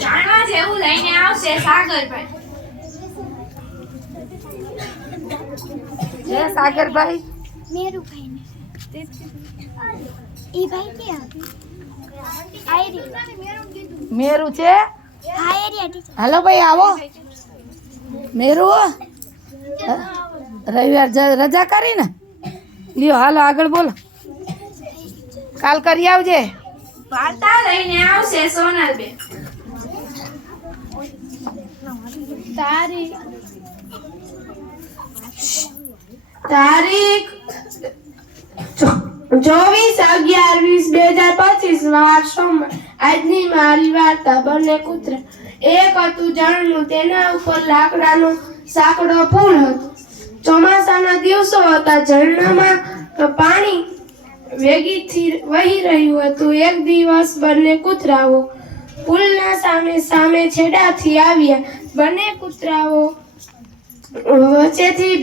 જાણવા જેવું લઈને આવશે સાગરભાઈ. જય સાગરભાઈ. મેરુભાઈ ને ઈ ભાઈ ક્યાં આયરી મેરુ છે. હા એરિયા ટીચર. હાલો ભાઈ આવો. મેરુ રવિવાર રજા કરી ને લ્યો. હાલો આગળ બોલો. કાલ કરી આવજે. વાર્તા લઈને આવશે સોનલબેન. તારીખ 24/11/2025 વાર સોમવાર. આજની મારી વાર્તા બંને કૂતરા. એક હતું ઝરણું, તેના ઉપર લાકડાનો સાંકડો પુલ હતો. ચોમાસાના દિવસો હતા. ઝરણામાં પાણી વેગીથી વહી રહ્યું હતું. એક દિવસ બંને કૂતરાઓ પુલના સામે છેડાથી આવ્યા. બંને કૂતરાઓ વચ્ચેથી